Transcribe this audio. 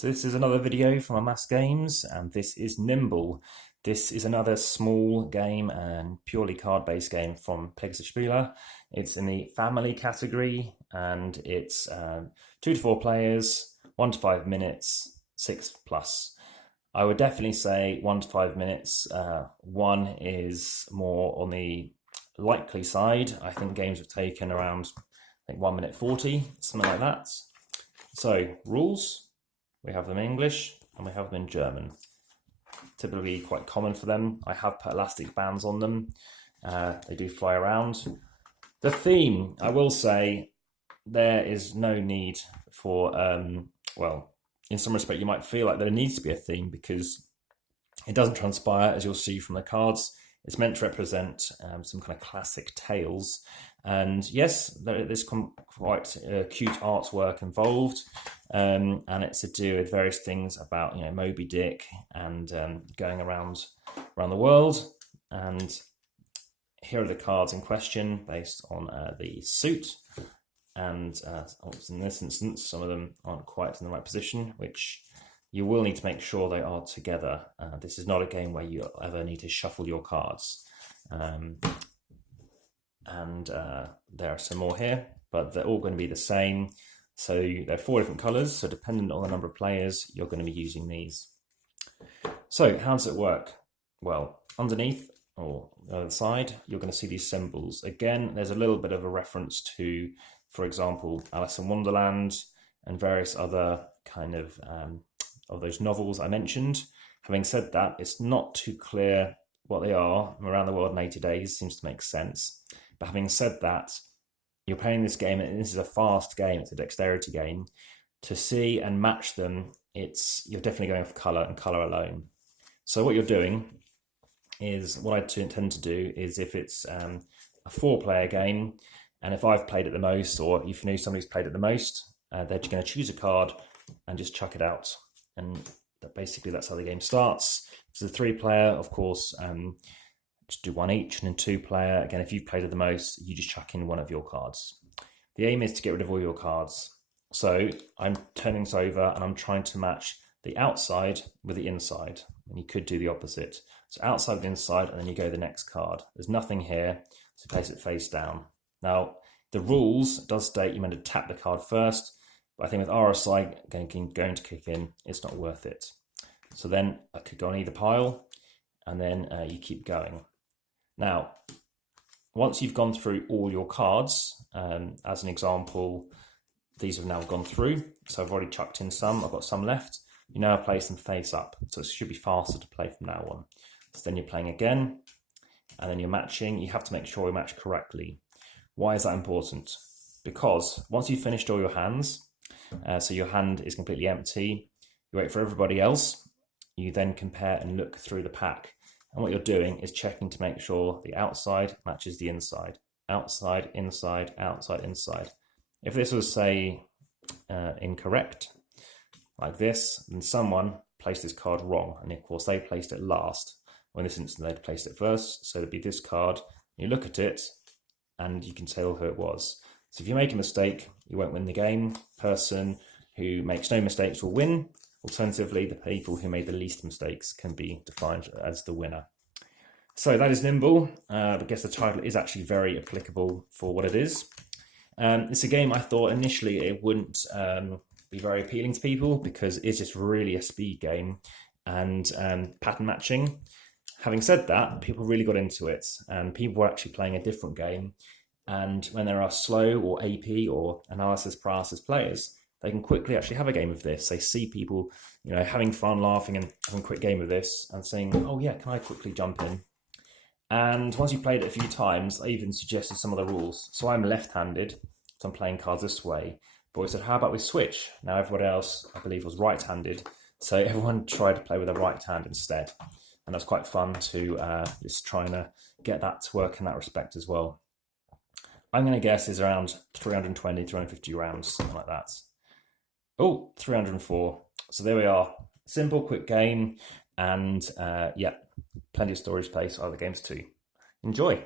So this is another video from Amass Games, and this is Nimble. This is another small game and purely card-based game from Pegasus Spieler. It's in the family category, and it's 2 to 4 players, 1 to 5 minutes, 6 plus. I would definitely say 1 to 5 minutes. 1 is more on the likely side. I think games have taken around 1 minute 40, something like that. So rules. We have them in English and we have them in German. Typically quite common for them. I have put elastic bands on them. They do fly around. The theme, I will say, there is no need for, well, in some respect you might feel like there needs to be a theme because it doesn't transpire, as you'll see from the cards. It's meant to represent some kind of classic tales. And yes, there's quite cute artwork involved, and it's to do with various things about Moby Dick and going around the world. And here are the cards in question based on the suit. And in this instance, some of them aren't quite in the right position, which you will need to make sure they are together. This is not a game where you ever need to shuffle your cards. There are some more here, but they're all going to be the same. So they're 4 different colors. So dependent on the number of players, you're going to be using these. So how does it work? Well, underneath or the other side, you're going to see these symbols. Again, there's a little bit of a reference to, for example, Alice in Wonderland and various other kind of those novels I mentioned. Having said that, it's not too clear what they are. Around the World in 80 Days seems to make sense. But having said that, you're playing this game, and this is a fast game, it's a dexterity game. To see and match them, you're definitely going for colour and colour alone. So what you're doing is, what I intend to do is, if it's a 4-player game, and if I've played it the most, or if you know somebody's played it the most, they're just going to choose a card and just chuck it out. And basically that's how the game starts. If it's a 3-player, of course, just do 1 each, and then 2-player, again, if you've played it the most, you just chuck in one of your cards. The aim is to get rid of all your cards. So I'm turning this over and I'm trying to match the outside with the inside, and you could do the opposite. So outside with inside, and then you go the next card. There's nothing here, so place it face down. Now, the rules does state you're meant to tap the card first, but I think with RSI going to kick in, it's not worth it. So then I could go on either pile, and then you keep going. Now, once you've gone through all your cards, as an example, these have now gone through. So I've already chucked in some, I've got some left. You now place them face up. So it should be faster to play from now on. So then you're playing again, and then you're matching. You have to make sure you match correctly. Why is that important? Because once you've finished all your hands, so your hand is completely empty, you wait for everybody else, you then compare and look through the pack. And what you're doing is checking to make sure the outside matches the inside. Outside, inside, outside, inside. If this was, say, incorrect, like this, then someone placed this card wrong. And of course, they placed it last. Well, in this instance, they'd placed it first. So it'd be this card. You look at it, and you can tell who it was. So if you make a mistake, you won't win the game. Person who makes no mistakes will win. Alternatively, the people who made the least mistakes can be defined as the winner. So that is Nimble. I guess the title is actually very applicable for what it is. It's a game I thought initially it wouldn't be very appealing to people because it's just really a speed game and pattern matching. Having said that, people really got into it, and people were actually playing a different game. And when there are slow or AP or analysis paralysis players, they can quickly actually have a game of this. They see people, having fun, laughing, and having a quick game of this, and saying, "Oh yeah, can I quickly jump in?" And once you've played it a few times, I even suggested some of the rules. So I'm left-handed, so I'm playing cards this way. But we said, how about we switch? Now everybody else, I believe, was right-handed, so everyone tried to play with a right hand instead. And that's quite fun to just trying to get that to work in that respect as well. I'm going to guess is around 320, 350 rounds, something like that. Oh, 304. So there we are. Simple, quick game, and yeah, plenty of storage space for other games too. Enjoy.